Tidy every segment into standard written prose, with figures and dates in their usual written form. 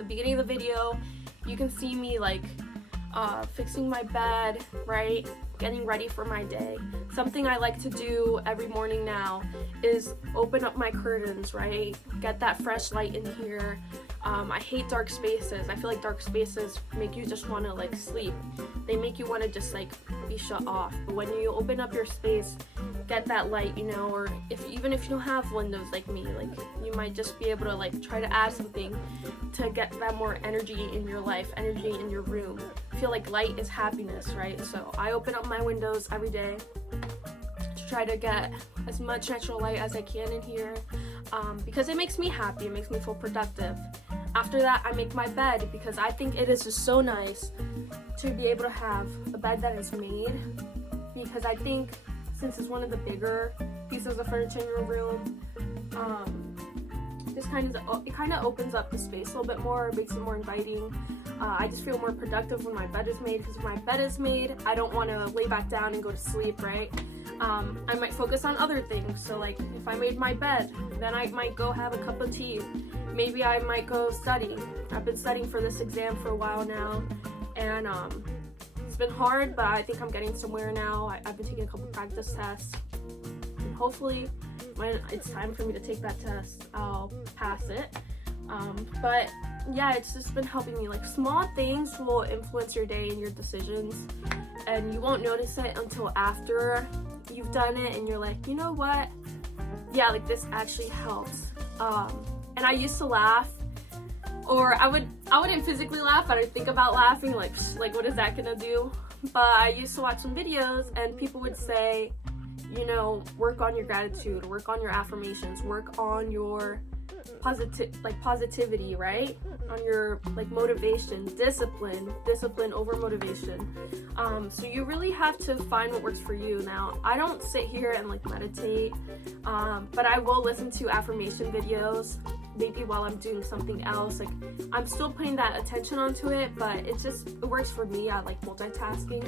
the beginning of the video, you can see me like fixing my bed, right? Getting ready for my day. Something I like to do every morning now is open up my curtains, right? Get that fresh light in here. I hate dark spaces. I feel like dark spaces make you just want to like sleep. They make you want to just like be shut off. But when you open up your space, get that light, you know, or even if you don't have windows like me, like you might just be able to like try to add something to get that more energy in your life, energy in your room. I feel like light is happiness, right? So I open up my windows every day to try to get as much natural light as I can in here, because it makes me happy, it makes me feel productive. After that, I make my bed because I think it is just so nice to be able to have a bed that is made, because I think since it's one of the bigger pieces of furniture in your room, it kind of opens up the space a little bit more, makes it more inviting. I just feel more productive when my bed is made, because if my bed is made, I don't want to lay back down and go to sleep, right? I might focus on other things. So like if I made my bed, then I might go have a cup of tea. Maybe I might go study. I've been studying for this exam for a while now, and it's been hard, but I think I'm getting somewhere now. I've been taking a couple practice tests, and hopefully when it's time for me to take that test, I'll pass it. But yeah, it's just been helping me. Like small things will influence your day and your decisions, and you won't notice it until after you've done it and you're like, you know what, yeah, like this actually helps. And I used to laugh, or I wouldn't physically laugh, but I'd think about laughing, like what is that gonna do? But I used to watch some videos and people would say, you know, work on your gratitude, work on your affirmations, work on your positivity, right? On your like motivation, discipline over motivation. So you really have to find what works for you. Now, I don't sit here and like meditate, but I will listen to affirmation videos maybe while I'm doing something else. Like I'm still putting that attention onto it, but it works for me. I like multitasking.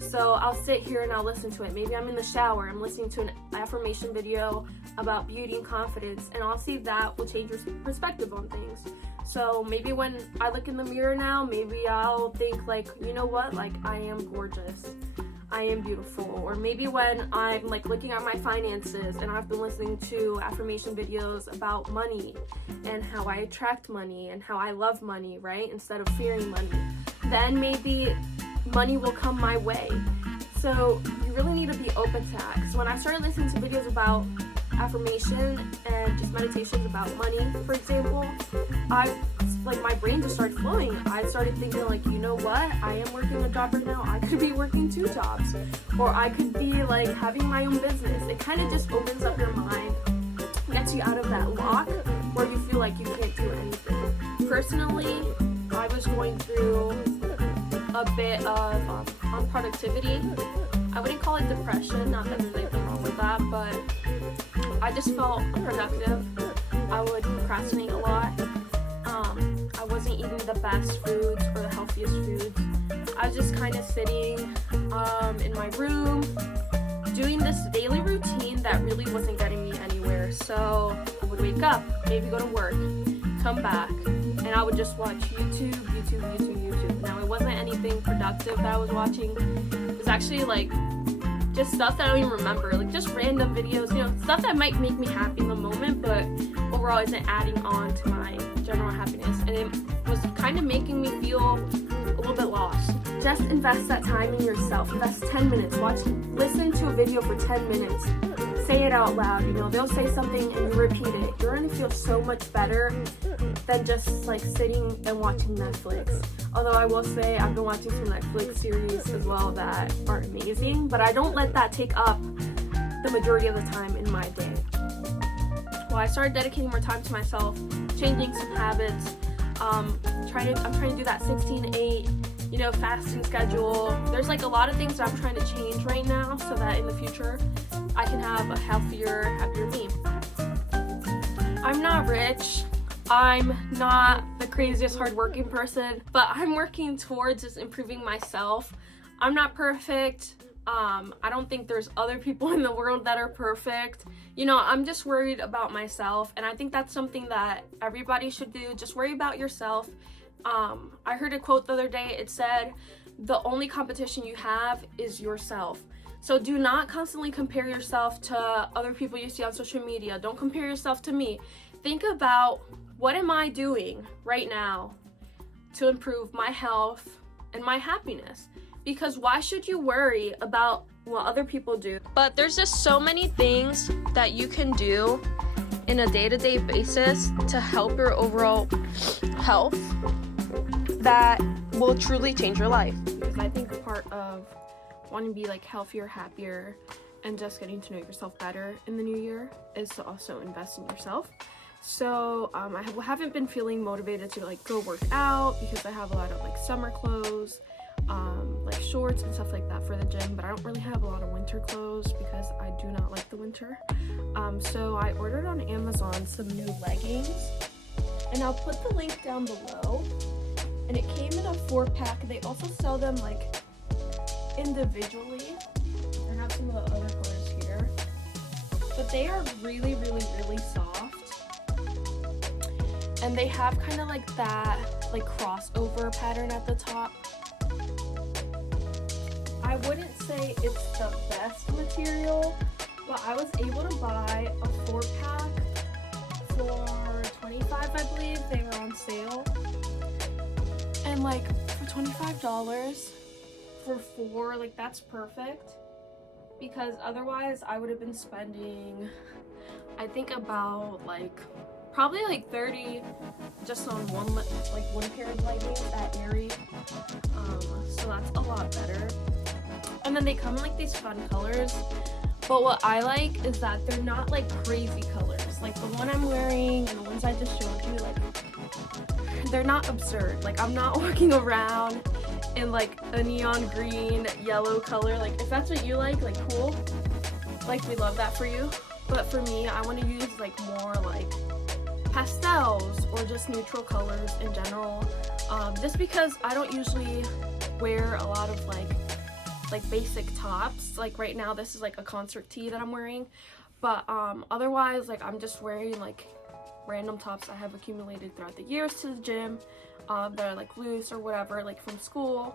So I'll sit here and I'll listen to it. Maybe I'm in the shower, I'm listening to an affirmation video about beauty and confidence, and I'll see that will change your perspective on things. So maybe when I look in the mirror now, maybe I'll think like, you know what, like I am gorgeous, I am beautiful. Or maybe when I'm like looking at my finances and I've been listening to affirmation videos about money and how I attract money and how I love money, right, instead of fearing money, then maybe money will come my way. So you really need to be open to that. Because when I started listening to videos about affirmation and just meditations about money, for example, my brain just started flowing. I started thinking like, you know what, I am working a job right now, I could be working 2 jobs, or I could be like having my own business. It kind of just opens up your mind, gets you out of that lock where you feel like you can't do anything. Personally, I was going through a bit of unproductivity. I wouldn't call it depression, not that there's anything wrong with that, but I just felt unproductive. I would procrastinate a lot. I wasn't eating the best foods or the healthiest foods. I was just kind of sitting in my room doing this daily routine that really wasn't getting me anywhere. So I would wake up, maybe go to work, come back, and I would just watch YouTube. Now it wasn't anything productive that I was watching. It was actually like just stuff that I don't even remember, like just random videos, you know, stuff that might make me happy in the moment, but overall isn't adding on to my general happiness, and it was kind of making me feel a little bit lost. Just invest that time in yourself. Invest 10 minutes. Listen to a video for 10 minutes. Say it out loud, you know, they'll say something and you repeat it. You're gonna feel so much better than just like sitting and watching Netflix. Although I will say I've been watching some Netflix series as well that are amazing, but I don't let that take up the majority of the time in my day. Well, I started dedicating more time to myself, changing some habits. I'm trying to do that 16-8, you know, fasting schedule. There's like a lot of things that I'm trying to change right now so that in the future I can have a healthier, happier me. I'm not rich. I'm not the craziest hardworking person, but I'm working towards just improving myself. I'm not perfect, I don't think there's other people in the world that are perfect. You know, I'm just worried about myself, and I think that's something that everybody should do. Just worry about yourself. I heard a quote the other day. It said, the only competition you have is yourself. So do not constantly compare yourself to other people you see on social media. Don't compare yourself to me. Think about, what am I doing right now to improve my health and my happiness? Because why should you worry about what other people do? But there's just so many things that you can do in a day-to-day basis to help your overall health that will truly change your life. Because I think a part of wanting to be like healthier, happier, and just getting to know yourself better in the new year is to also invest in yourself. So I haven't been feeling motivated to like go work out because I have a lot of like summer clothes, like shorts and stuff like that for the gym, but I don't really have a lot of winter clothes because I do not like the winter. So I ordered on Amazon some new leggings, and I'll put the link down below. And it came in a 4-pack. They also sell them like individually. I have some of the other colors here, but they are really, really, really soft, and they have kind of like that like crossover pattern at the top. I wouldn't say it's the best material, but I was able to buy a 4-pack for $25, I believe. They were on sale. And like for $25 for 4, like that's perfect. Because otherwise I would have been spending, I think about like probably like $30 just on one pair of leggings at Aerie. So that's a lot better. And then they come in like these fun colors, but what I like is that they're not like crazy colors. Like the one I'm wearing and the ones I just showed you, like they're not absurd. Like I'm not walking around in like a neon green yellow color. Like if that's what you like cool, like we love that for you. But for me, I want to use like more like pastels or just neutral colors in general, just because I don't usually wear a lot of like basic tops. Like right now this is like a concert tee that I'm wearing, but otherwise like I'm just wearing like random tops I have accumulated throughout the years to the gym, that are like loose or whatever, like from school.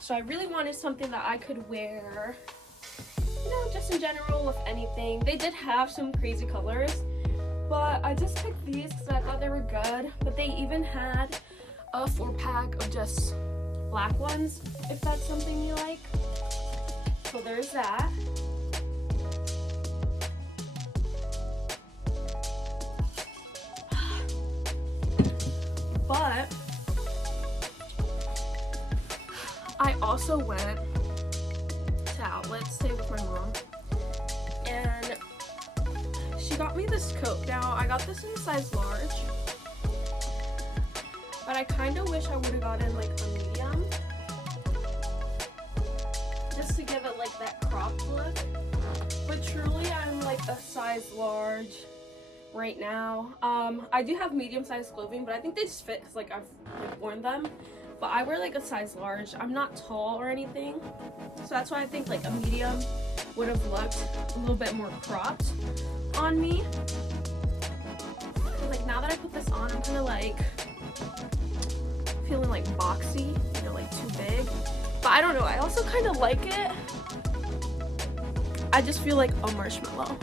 So I really wanted something that I could wear, you know, just in general with anything. They did have some crazy colors, but I just picked these because I thought they were good. But they even had a 4-pack of just black ones, if that's something you like. So there's that. But I also went to outlets today with my mom, and she got me this coat. Now I got this in a size large, but I kind of wish I would have gotten like a medium, just to give it like that cropped look. But truly I'm like a size large right now. I do have medium-sized clothing, but I think they just fit because like I've like worn them. But I wear like a size large. I'm not tall or anything, so that's why I think like a medium would have looked a little bit more cropped on me. And, like now that I put this on, I'm kind of like feeling like boxy, you know, like too big. But I don't know, I also kind of like it. I just feel like a marshmallow.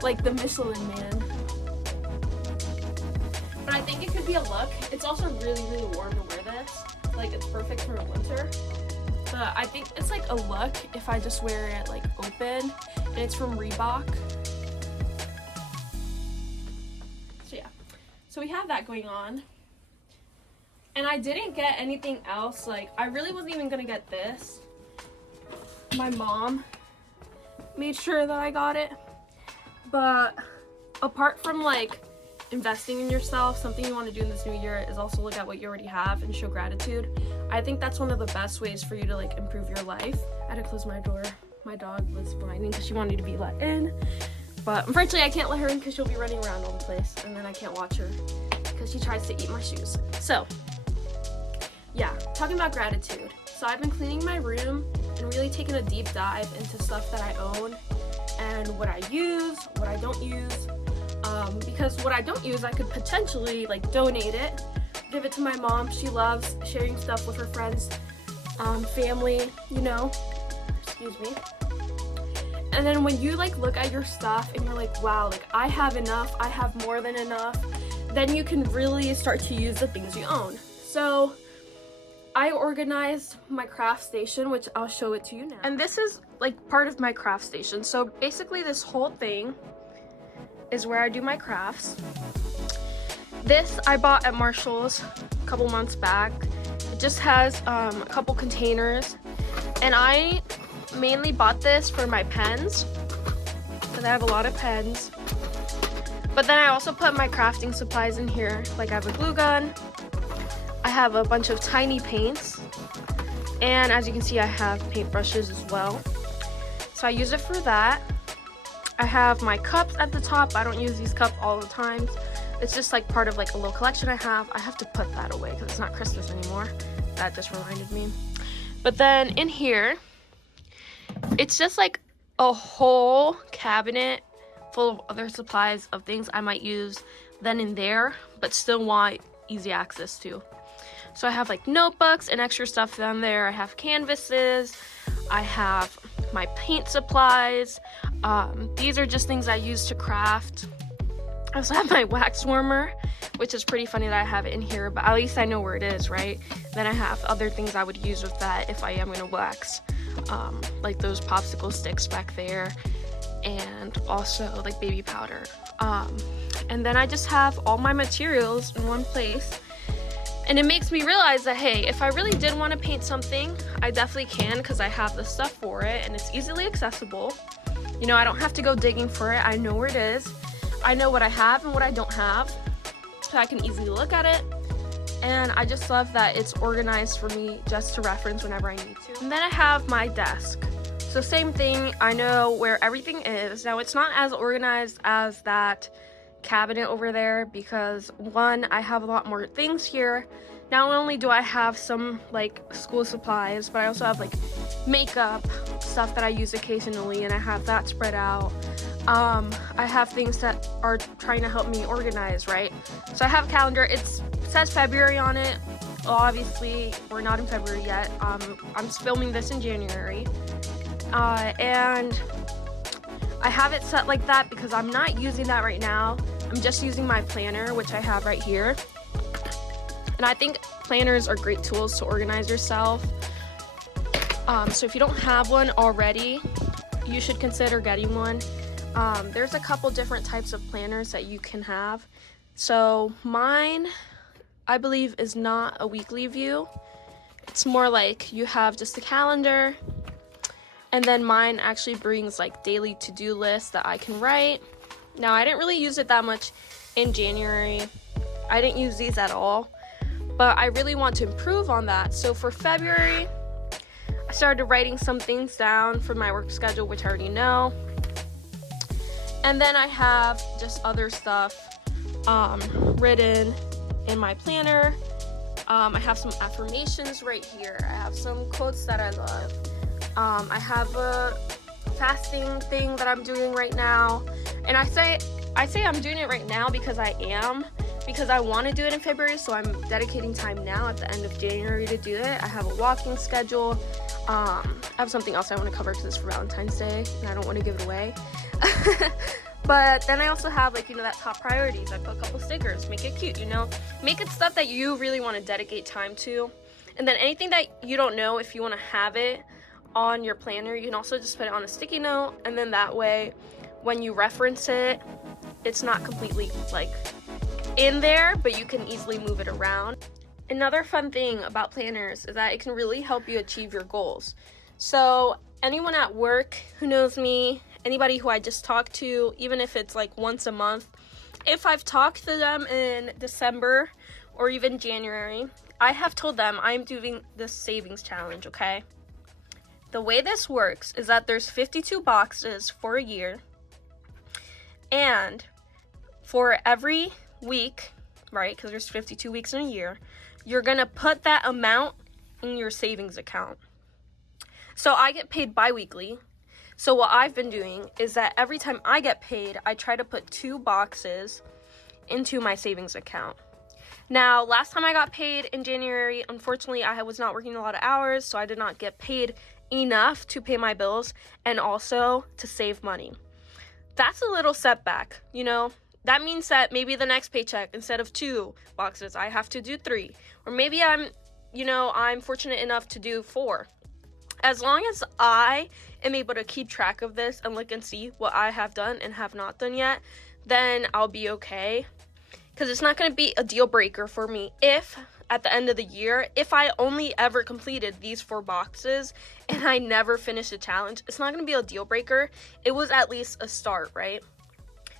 Like the Michelin Man. But I think it could be a look. It's also really, really warm to wear this. Like it's perfect for winter. But I think it's like a look if I just wear it like open. And it's from Reebok. So yeah. So we have that going on. And I didn't get anything else. Like I really wasn't even gonna get this. My mom made sure that I got it. But apart from like investing in yourself, something you want to do in this new year is also look at what you already have and show gratitude. I think that's one of the best ways for you to like improve your life. I had to close my door. My dog was whining because she wanted to be let in. But unfortunately I can't let her in because she'll be running around all the place, and then I can't watch her because she tries to eat my shoes. So yeah, talking about gratitude. So I've been cleaning my room and really taking a deep dive into stuff that I own and what I use, what I don't use. Because what I don't use, I could potentially like donate it, give it to my mom. She loves sharing stuff with her friends, family, you know. Excuse me. And then when you like look at your stuff and you're like, wow, like I have enough, I have more than enough, then you can really start to use the things you own. So I organized my craft station, which I'll show it to you now. And this is like part of my craft station. So basically this whole thing is where I do my crafts. This I bought at Marshall's a couple months back. It just has a couple containers, and I mainly bought this for my pens because I have a lot of pens. But then I also put my crafting supplies in here. Like I have a glue gun, I have a bunch of tiny paints, and as you can see I have paintbrushes as well. So I use it for that. I have my cups at the top. I don't use these cups all the time. It's just like part of like a little collection I have. I have to put that away because it's not Christmas anymore. That just reminded me. But then in here, it's just like a whole cabinet full of other supplies of things I might use then and there, but still want easy access to. So I have like notebooks and extra stuff down there. I have canvases. I have my paint supplies. These are just things I use to craft. I also have my wax warmer, which is pretty funny that I have it in here, but at least I know where it is, right? Then I have other things I would use with that if I am going to wax, like those popsicle sticks back there, and also like baby powder. And then I just have all my materials in one place. And it makes me realize that, hey, if I really did want to paint something, I definitely can because I have the stuff for it and it's easily accessible. You know, I don't have to go digging for it. I know where it is. I know what I have and what I don't have. So I can easily look at it. And I just love that it's organized for me just to reference whenever I need to. And then I have my desk. So same thing, I know where everything is. Now it's not as organized as that cabinet over there because one, I have a lot more things here. Not only do I have some like school supplies, but I also have like makeup stuff that I use occasionally, and I have that spread out. I have things that are trying to help me organize, right? So I have a calendar. It says February on it. Well, obviously we're not in February yet. I'm filming this in January, and I have it set like that because I'm not using that right now. I'm just using my planner, which I have right here. And I think planners are great tools to organize yourself. So if you don't have one already, you should consider getting one. There's a couple different types of planners that you can have. So mine, I believe, is not a weekly view. It's more like you have just a calendar. And then mine actually brings like daily to-do lists that I can write. Now, I didn't really use it that much in January. I didn't use these at all, but I really want to improve on that. So for February, I started writing some things down for my work schedule, which I already know. And then I have just other stuff written in my planner. I have some affirmations right here. I have some quotes that I love. I have a fasting thing that I'm doing right now. And I say I'm doing it right now because I want to do it in February, so I'm dedicating time now at the end of January to do it. I have a walking schedule. I have something else I want to cover because it's for Valentine's Day and I don't want to give it away. But then I also have, like, you know, that top priorities. I put a couple stickers, make it cute, you know, make it stuff that you really want to dedicate time to. And then anything that you don't know, if you want to have it on your planner, you can also just put it on a sticky note, and then that way when you reference it, it's not completely like in there, but you can easily move it around. Another fun thing about planners is that it can really help you achieve your goals. So anyone at work who knows me, anybody who I just talked to, even if it's like once a month, if I've talked to them in December or even January, I have told them I'm doing this savings challenge, okay? The way this works is that there's 52 boxes for a year, and for every week, right, because there's 52 weeks in a year, you're gonna put that amount in your savings account. So I get paid bi-weekly. So what I've been doing is that every time I get paid, I try to put 2 boxes into my savings account. Now, last time I got paid in January, unfortunately, I was not working a lot of hours, so I did not get paid enough to pay my bills and also to save money. That's a little setback, you know? That means that maybe the next paycheck, instead of 2 boxes, I have to do 3. Or maybe I'm fortunate enough to do 4. As long as I am able to keep track of this and look and see what I have done and have not done yet, then I'll be okay. Because it's not going to be a deal breaker for me if at the end of the year, if I only ever completed these 4 boxes and I never finished the challenge, it's not going to be a deal breaker. It was at least a start, right?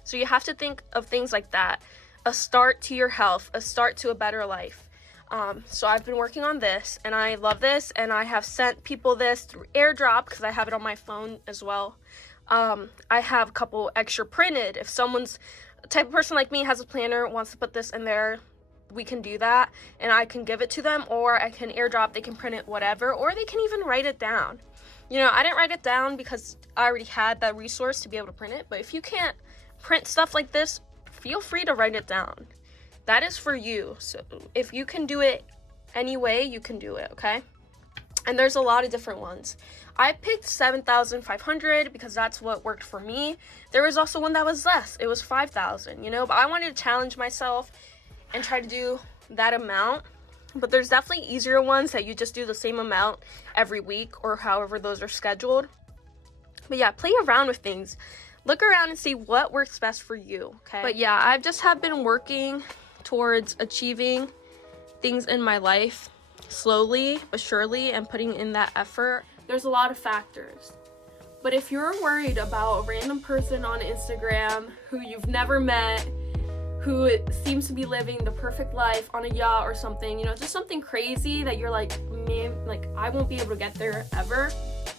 So you have to think of things like that. A start to your health, a start to a better life. So I've been working on this and I love this, and I have sent people this through AirDrop because I have it on my phone as well. I have a couple extra printed. If someone's a type of person like me has a planner, wants to put this in there, we can do that, and I can give it to them, or I can AirDrop, they can print it, whatever, or they can even write it down. You know, I didn't write it down because I already had that resource to be able to print it, but if you can't print stuff like this, feel free to write it down. That is for you. So if you can do it anyway, you can do it, okay? And there's a lot of different ones. I picked 7,500 because that's what worked for me. There was also one that was less. It was 5,000, you know, but I wanted to challenge myself and try to do that amount. But there's definitely easier ones that you just do the same amount every week or however those are scheduled. But yeah, play around with things. Look around and see what works best for you, okay? But yeah, I just have been working towards achieving things in my life slowly but surely and putting in that effort. There's a lot of factors. But if you're worried about a random person on Instagram who you've never met, who seems to be living the perfect life on a yacht or something, you know, just something crazy that you're like, man, like I won't be able to get there ever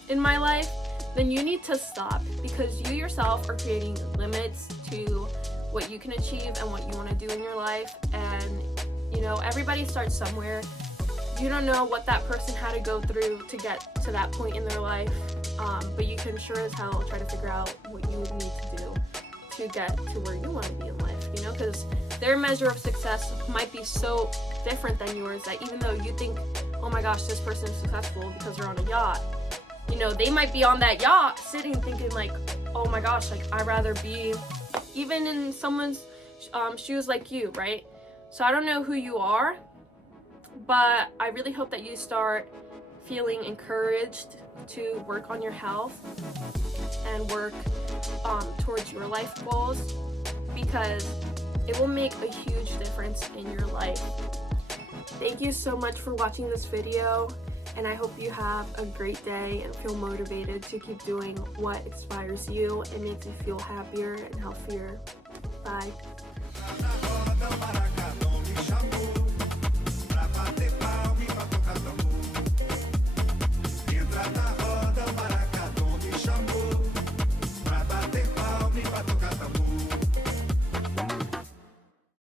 in my life, then you need to stop, because you yourself are creating limits to what you can achieve and what you want to do in your life. And you know, everybody starts somewhere. You don't know what that person had to go through to get to that point in their life, but you can sure as hell try to figure out what you need to do to get to where you want to be in life, you know, because their measure of success might be so different than yours that even though you think, oh my gosh, this person is successful because they're on a yacht, you know, they might be on that yacht sitting thinking like, oh my gosh, like I'd rather be even in someone's shoes like you, right? So I don't know who you are, but I really hope that you start feeling encouraged to work on your health and work towards your life goals, because it will make a huge difference in your life. Thank you so much for watching this video, and I hope you have a great day and feel motivated to keep doing what inspires you and makes you feel happier and healthier. Bye.